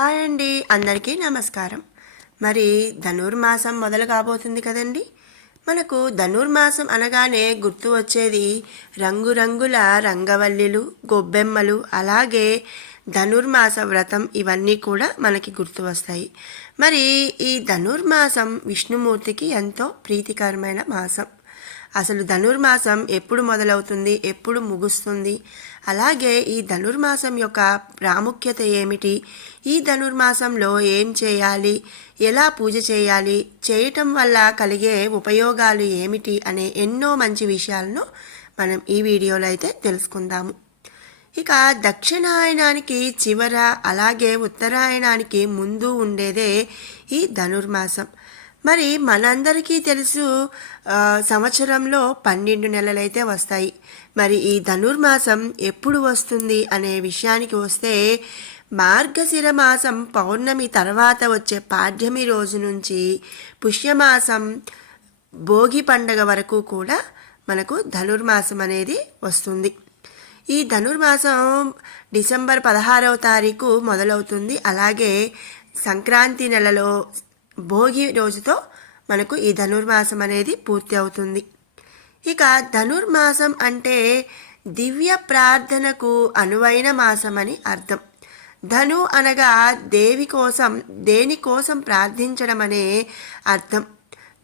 Hi అండి, అందరికీ నమస్కారం. మరి ధనుర్మాసం మొదలు కాబోతుంది కదండి. మనకు ధనుర్మాసం అనగానే గుర్తు వచ్చేది రంగురంగుల రంగవల్లిలు, గొబ్బెమ్మలు, అలాగే ధనుర్మాస వ్రతం ఇవన్నీ కూడా మనకి గుర్తు వస్తాయి. మరి ఈ ధనుర్మాసం విష్ణుమూర్తికి ఎంతో ప్రీతికరమైన మాసం. అసలు ధనుర్మాసం ఎప్పుడు మొదలవుతుంది, ఎప్పుడు ముగుస్తుంది, అలాగే ఈ ధనుర్మాసం యొక్క ప్రాముఖ్యత ఏమిటి, ఈ ధనుర్మాసంలో ఏం చేయాలి, ఎలా పూజ చేయాలి, చేయటం వల్ల కలిగే ఉపయోగాలు ఏమిటి అనే ఎన్నో మంచి విషయాలను మనం ఈ వీడియోలో అయితే తెలుసుకుందాము. ఇక దక్షిణాయనానికి చివర, అలాగే ఉత్తరాయణానికి ముందు ఉండేదే ఈ ధనుర్మాసం. మరి మనందరికీ తెలుసు, సంవత్సరంలో 12 నెలలైతే వస్తాయి. మరి ఈ ధనుర్మాసం ఎప్పుడు వస్తుంది అనే విషయానికి వస్తే, మార్గశిర మాసం పౌర్ణమి తర్వాత వచ్చే పాడ్యమి రోజు నుంచి పుష్యమాసం భోగి పండగ వరకు కూడా మనకు ధనుర్మాసం అనేది వస్తుంది. ఈ ధనుర్మాసం డిసెంబర్ 16వ తారీఖు మొదలవుతుంది. అలాగే సంక్రాంతి నెలలో భోగి రోజుతో మనకు ఈ ధనుర్మాసం అనేది పూర్తి అవుతుంది. ఇక ధనుర్మాసం అంటే దివ్య ప్రార్థనకు అనువైన మాసం అని అర్థం. ధను అనగా దేనికోసం ప్రార్థించడం అనే అర్థం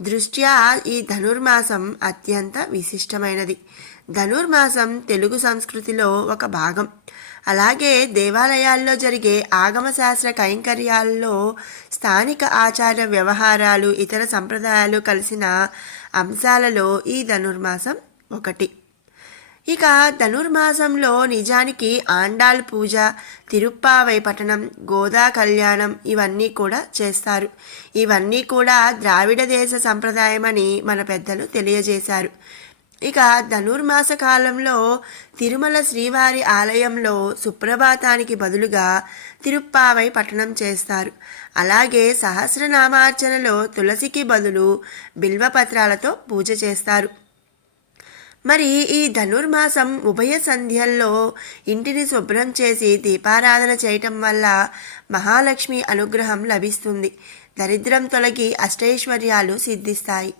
దృష్ట్యా ఈ ధనుర్మాసం అత్యంత విశిష్టమైనది. ధనుర్మాసం తెలుగు సంస్కృతిలో ఒక భాగం. అలాగే దేవాలయాల్లో జరిగే ఆగమశాస్త్ర కైంకర్యాల్లో స్థానిక ఆచార వ్యవహారాలు, ఇతర సంప్రదాయాలు కలిసిన అంశాలలో ఈ ధనుర్మాసం ఒకటి. ఇక ధనుర్మాసంలో నిజానికి ఆండాళ్ పూజ, తిరుప్పావై పఠనం, గోదా కళ్యాణం ఇవన్నీ కూడా చేస్తారు. ఇవన్నీ కూడా ద్రావిడ దేశ సంప్రదాయమని మన పెద్దలు తెలియజేశారు. ఇక ధనుర్మాస కాలంలో తిరుమల శ్రీవారి ఆలయంలో సుప్రభాతానికి బదులుగా తిరుప్పావై పఠనం చేస్తారు. అలాగే సహస్రనామార్చనలో తులసికి బదులు బిల్వపత్రాలతో పూజ చేస్తారు. మరి ఈ ధనుర్మాసం ఉభయ సంధ్యల్లో ఇంటిని శుభ్రం చేసి దీపారాధన చేయటం వల్ల మహాలక్ష్మి అనుగ్రహం లభిస్తుంది. దరిద్రం తొలగి అష్టైశ్వర్యాలు సిద్ధిస్తాయి.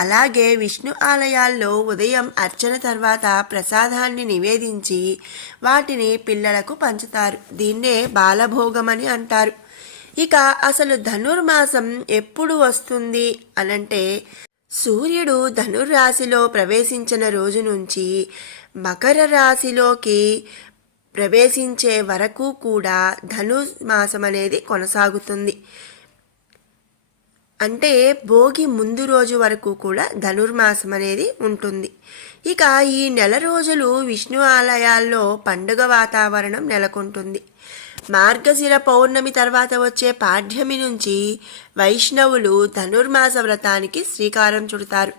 అలాగే విష్ణు ఆలయాల్లో ఉదయం అర్చన తర్వాత ప్రసాదాన్ని నివేదించి వాటిని పిల్లలకు పంచుతారు. దీన్నే బాలభోగమని అంటారు. ఇక అసలు ధనుర్మాసం ఎప్పుడు వస్తుంది అనంటే, సూర్యుడు ధనుర్రాశిలో ప్రవేశించిన రోజు నుంచి మకర రాశిలోకి ప్రవేశించే వరకు కూడా ధనుర్మాసం అనేది కొనసాగుతుంది. అంటే భోగి ముందు రోజు వరకు కూడా ధనుర్మాసం అనేది ఉంటుంది. ఇక ఈ నెల రోజులు విష్ణు ఆలయాల్లో పండుగ వాతావరణం నెలకొంటుంది. మార్గశిర పౌర్ణమి తర్వాత వచ్చే పాడ్యమి నుంచి వైష్ణవులు ధనుర్మాస వ్రతానికి శ్రీకారం చుడతారు.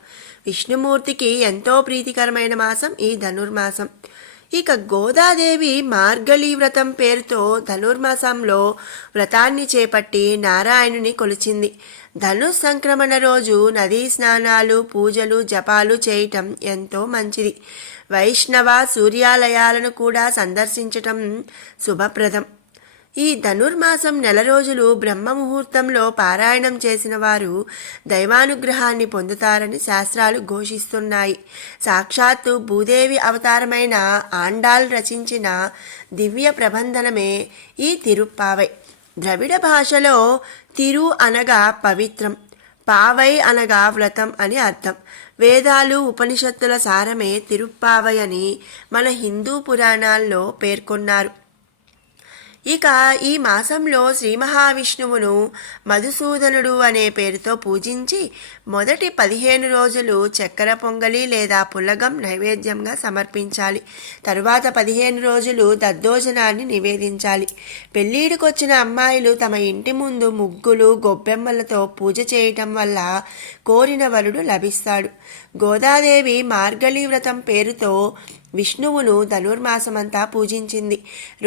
విష్ణుమూర్తికి ఎంతో ప్రీతికరమైన మాసం ఈ ధనుర్మాసం. ఇక గోదాదేవి మార్గళీ వ్రతం పేరుతో ధనుర్మాసంలో వ్రతాన్ని చేపట్టి నారాయణుని కొలిచింది. ధను సంక్రమణ రోజు నదీ స్నానాలు, పూజలు, జపాలు చేయటం ఎంతో మంచిది. వైష్ణవ సూర్యాలయాలను కూడా సందర్శించటం శుభప్రదం. ఈ ధనుర్మాసం నెల రోజులు బ్రహ్మ ముహూర్తంలో పారాయణం చేసిన వారు దైవానుగ్రహాన్ని పొందుతారని శాస్త్రాలు ఘోషిస్తున్నాయి. సాక్షాత్తు భూదేవి అవతారమైన ఆండాళ్ రచించిన దివ్య ప్రబంధనమే ఈ తిరుప్పావై. ద్రవిడ భాషలో తిరు అనగా పవిత్రం, పావై అనగా వ్రతం అని అర్థం. వేదాలు, ఉపనిషత్తుల సారమే తిరుప్పావై అని మన హిందూ పురాణాల్లో పేర్కొన్నారు. ఇక ఈ మాసంలో శ్రీ మహావిష్ణువును మధుసూదనుడు అనే పేరుతో పూజించి మొదటి 15 రోజులు చక్కెర పొంగలి లేదా పులగం నైవేద్యంగా సమర్పించాలి. తరువాత 15 రోజులు దద్దోజనాన్ని నివేదించాలి. పెళ్ళిడికొచ్చిన అమ్మాయిలు తమ ఇంటి ముందు ముగ్గులు, గొబ్బెమ్మలతో పూజ చేయటం వల్ల కోరిన వరుడు లభిస్తాడు. గోదాదేవి మార్గళీ వ్రతం పేరుతో విష్ణువును ధనుర్మాసమంతా పూజించింది.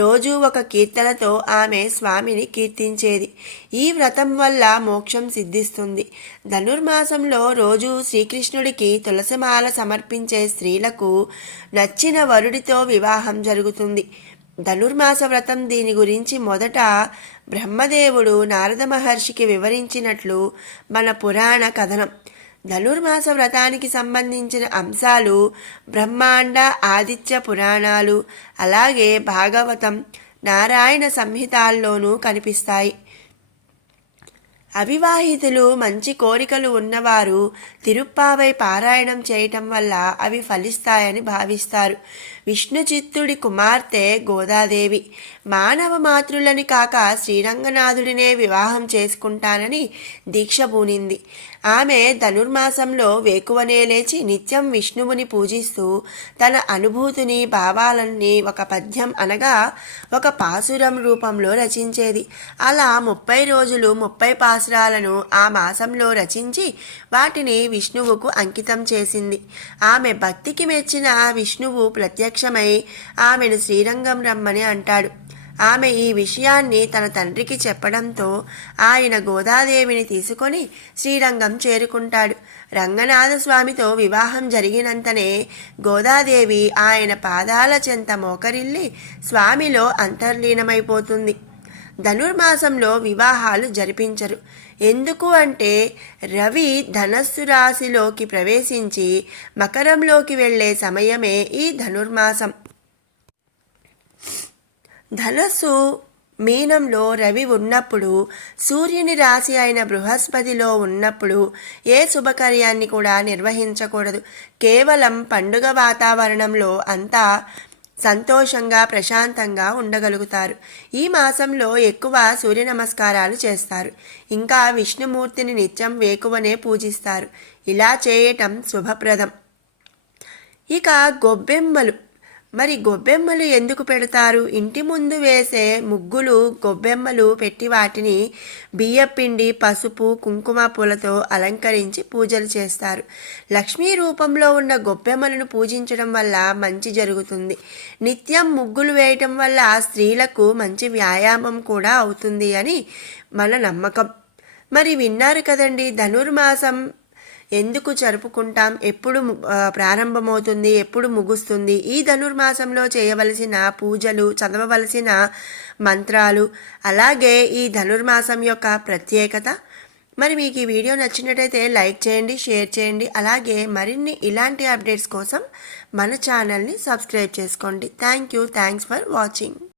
రోజు ఒక కీర్తనతో ఆమె స్వామిని కీర్తించేది. ఈ వ్రతం వల్ల మోక్షం సిద్ధిస్తుంది. ధనుర్మాసంలో రోజు శ్రీకృష్ణుడికి తులసిమాల సమర్పించే స్త్రీలకు నచ్చిన వరుడితో వివాహం జరుగుతుంది. ధనుర్మాస వ్రతం దీని గురించి మొదట బ్రహ్మదేవుడు నారద మహర్షికి వివరించినట్లు మన పురాణ కథనం. ధనుర్మాస వ్రతానికి సంబంధించిన అంశాలు బ్రహ్మాండ ఆదిత్య పురాణాలు అలాగే భాగవతం, నారాయణ సంహితాల్లోనూ కనిపిస్తాయి. అవివాహితులు, మంచి కోరికలు ఉన్నవారు తిరుప్పావై పారాయణం చేయటం వల్ల అవి ఫలిస్తాయని భావిస్తారు. విష్ణు చిత్తుడి కుమార్తె గోదాదేవి మానవ మాతృలని కాక శ్రీరంగనాథుడినే వివాహం చేసుకుంటానని దీక్ష పూనింది. ఆమె ధనుర్మాసంలో వేకువనే లేచి నిత్యం విష్ణువుని పూజిస్తూ తన అనుభూతిని, భావాలన్నీ ఒక పద్యం అనగా ఒక పాసురం రూపంలో రచించేది. అలా 30 రోజులు 30 పాసురాలను ఆ మాసంలో రచించి వాటిని విష్ణువుకు అంకితం చేసింది. ఆమె భక్తికి మెచ్చిన విష్ణువు ప్రత్యక్షమై ఆమెను శ్రీరంగం రమ్మని అంటాడు. ఆమె ఈ విషయాన్ని తన తండ్రికి చెప్పడంతో ఆయన గోదాదేవిని తీసుకొని శ్రీరంగం చేరుకుంటాడు. రంగనాథ స్వామితో వివాహం జరిగినంతనే గోదాదేవి ఆయన పాదాల చెంత మోకరిల్లి స్వామిలో అంతర్లీనమైపోతుంది. ధనుర్మాసంలో వివాహాలు జరిపించరు. ఎందుకు అంటే రవి ధనస్సు రాశిలోకి ప్రవేశించి మకరంలోకి వెళ్ళే సమయమే ఈ ధనుర్మాసం. ధనస్సు మీనంలో రవి ఉన్నప్పుడు, సూర్యుని రాశి అయిన బృహస్పతిలో ఉన్నప్పుడు ఏ శుభకార్యాన్ని కూడా నిర్వహించకూడదు. కేవలం పండుగ వాతావరణంలో అంతా సంతోషంగా ప్రశాంతంగా ఉండగలుగుతారు. ఈ మాసంలో ఎక్కువ సూర్య నమస్కారాలు చేస్తారు. ఇంకా విష్ణుమూర్తిని నిత్యం వేకువనే పూజిస్తారు. ఇలా చేయటం శుభప్రదం. ఇక గొబ్బెమ్మలు ఎందుకు పెడతారు? ఇంటి ముందు వేసే ముగ్గులు గొబ్బెమ్మలు పెట్టి వాటిని బియ్యపిండి, పసుపు, కుంకుమ పూలతో అలంకరించి పూజలు చేస్తారు. లక్ష్మీ రూపంలో ఉన్న గొబ్బెమ్మలను పూజించడం వల్ల మంచి జరుగుతుంది. నిత్యం ముగ్గులు వేయటం వల్ల స్త్రీలకు మంచి వ్యాయామం కూడా అవుతుంది అని మన నమ్మకం. మరి విన్నారు కదండి, ధనుర్మాసం ఎందుకు జరుపుకుంటాం, ఎప్పుడు ప్రారంభమవుతుంది, ఎప్పుడు ముగుస్తుంది, ఈ ధనుర్మాసంలో చేయవలసిన పూజలు, చదవవలసిన మంత్రాలు, అలాగే ఈ ధనుర్మాసం యొక్క ప్రత్యేకత. మరి మీకు ఈ వీడియో నచ్చినట్టయితే లైక్ చేయండి, షేర్ చేయండి. అలాగే మరిన్ని ఇలాంటి అప్డేట్స్ కోసం మన ఛానల్ని సబ్స్క్రైబ్ చేసుకోండి. Thanks for watching.